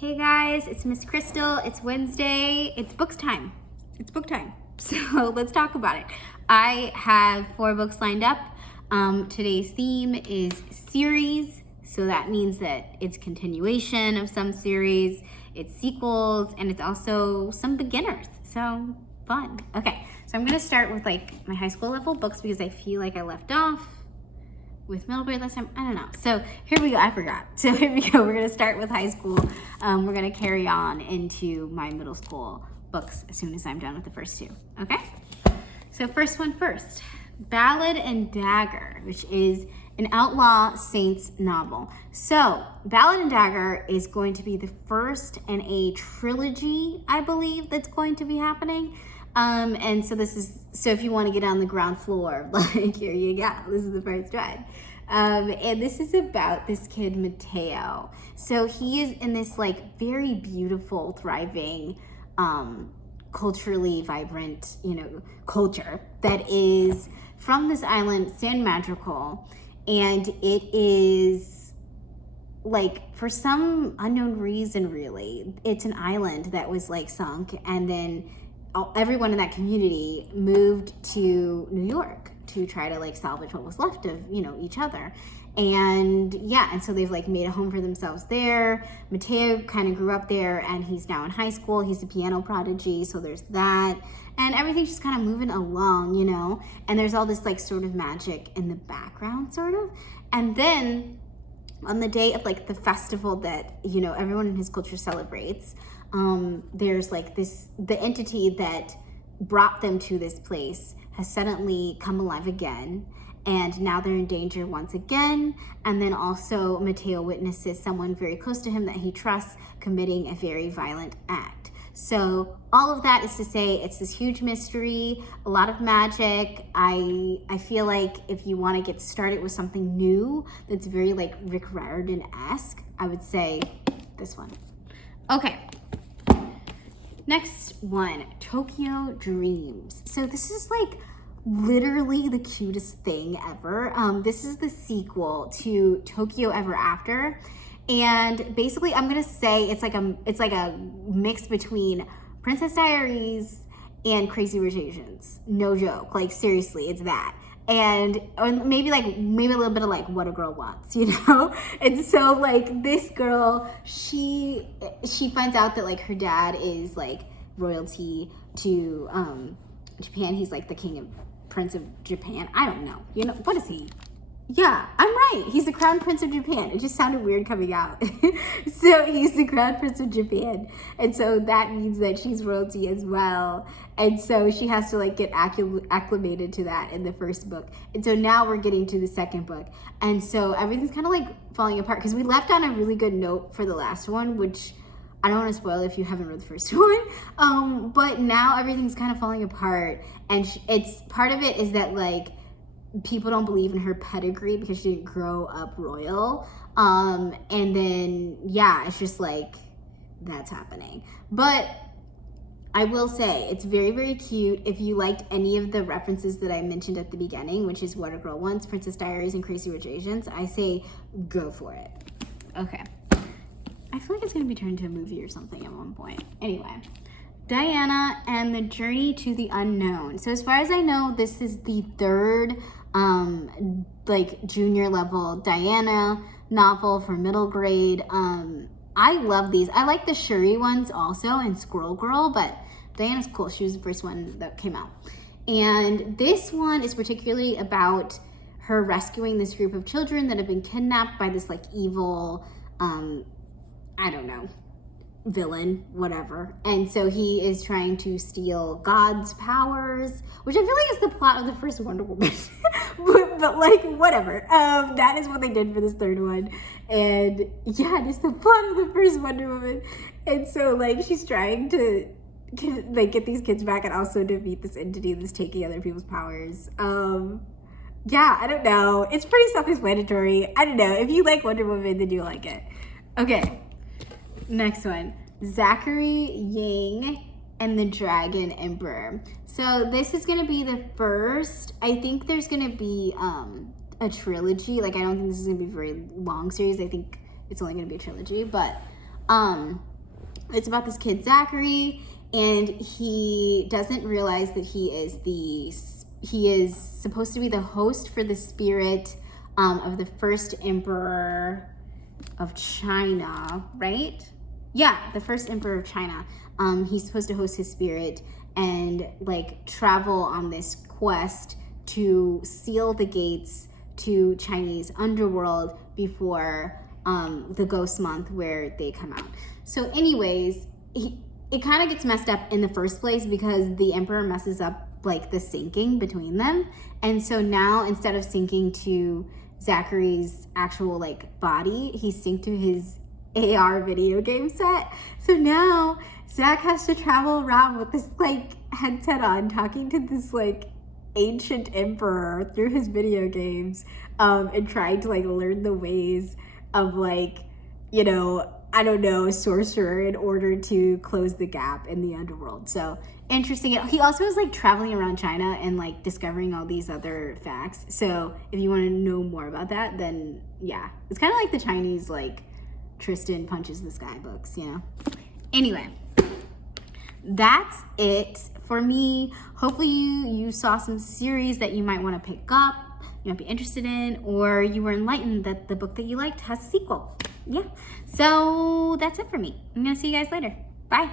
Hey guys, it's Miss Crystal. It's Wednesday. It's books time. It's book time. So let's talk about it. I have 4 books lined up. Today's theme is series. So that means that it's continuation of some series, it's sequels, and it's also some beginners. So fun. Okay, so I'm gonna start with like my high school level books because I feel like I left off with middle grade last time. I don't know. So here we go. I forgot. So here we go. We're going to start with high school. We're going to carry on into my middle school books as soon as I'm done with the first 2. Okay? So first one first. Ballad and Dagger, which is an Outlaw Saints novel. So Ballad and Dagger is going to be the first in a trilogy, I believe, that's going to be happening. And so so if you want to get on the ground floor, like here you go, this is the first one. And this is about this kid, Mateo. So he is in this like very beautiful, thriving, culturally vibrant, culture that is from this island, San Madrigal. And it is like, for some unknown reason, really, it's an island that was like sunk, and then everyone in that community moved to New York to try to like salvage what was left of, each other. And so they've like made a home for themselves there. Mateo kind of grew up there and he's now in high school. He's a piano prodigy, so there's that. And everything's just kind of moving along, and there's all this like sort of magic in the background, sort of. And then on the day of like the festival that, everyone in his culture celebrates, there's like the entity that brought them to this place has suddenly come alive again, and now they're in danger once again. And then also Mateo witnesses someone very close to him that he trusts committing a very violent act. So all of that is to say, it's this huge mystery, a lot of magic. I feel like if you want to get started with something new that's very like Rick Riordan-esque, I would say this one. Okay. Next one, Tokyo Dreams. So this is like literally the cutest thing ever. This is the sequel to Tokyo Ever After. And basically I'm gonna say it's like a mix between Princess Diaries and Crazy Rich Asians. No joke, like seriously, it's that. And or maybe a little bit of like What a Girl Wants, And so like this girl, she finds out that like her dad is like royalty to Japan. He's like the Prince of Japan. I don't know. What is he? Yeah, I'm right. He's the Crown Prince of Japan. It just sounded weird coming out. So he's the Crown Prince of Japan. And so that means that she's royalty as well. And so she has to like get acclimated to that in the first book. And so now we're getting to the second book. And so everything's kind of like falling apart because we left on a really good note for the last one, which I don't want to spoil if you haven't read the first one. But now everything's kind of falling apart. And it's part of it is that like, people don't believe in her pedigree because she didn't grow up royal. And then, it's just like, that's happening. But I will say, it's very, very cute. If you liked any of the references that I mentioned at the beginning, which is What a Girl Wants, Princess Diaries, and Crazy Rich Asians, I say go for it. Okay. I feel like it's going to be turned into a movie or something at one point. Anyway. Diana and the Journey to the Unknown. So as far as I know, this is the third like junior level Diana novel for middle grade. I love these. I like the Shuri ones also and Squirrel Girl, but Diana's cool. She was the first one that came out. And this one is particularly about her rescuing this group of children that have been kidnapped by this like evil, I don't know, villain, whatever. And so he is trying to steal God's powers, which I feel like is the plot of the first Wonder Woman. but like, whatever. That is what they did for this third one. And just the plot of the first Wonder Woman. And so like, she's trying to get these kids back and also defeat this entity that's taking other people's powers. I don't know. It's pretty self-explanatory. I don't know. If you like Wonder Woman, then you like it. Okay. Next one, Zachary, Ying, and the Dragon Emperor. So this is going to be the first. I think there's going to be a trilogy. Like, I don't think this is going to be a very long series. I think it's only going to be a trilogy. But It's about this kid, Zachary, and he doesn't realize that he is supposed to be the host for the spirit of the first emperor of China, right? Yeah, the first emperor of China. He's supposed to host his spirit and like travel on this quest to seal the gates to Chinese underworld before the ghost month where they come out. So anyways, it kind of gets messed up in the first place because the emperor messes up like the syncing between them. And so now instead of syncing to Zachary's actual like body, he's synced to his AR video game set. So now Zach has to travel around with this like headset on, talking to this like ancient emperor through his video games, and trying to like learn the ways of like, you know, I don't know, a sorcerer in order to close the gap in the underworld. So interesting. He also is like traveling around China and like discovering all these other facts. So if you want to know more about that, then yeah, it's kind of like the Chinese like Tristan punches the sky books, you know. Anyway, that's it for me. Hopefully you saw some series that you might want to pick up, you might be interested in, or you were enlightened that the book that you liked has a sequel. Yeah, so that's it for me. I'm gonna see you guys later. Bye.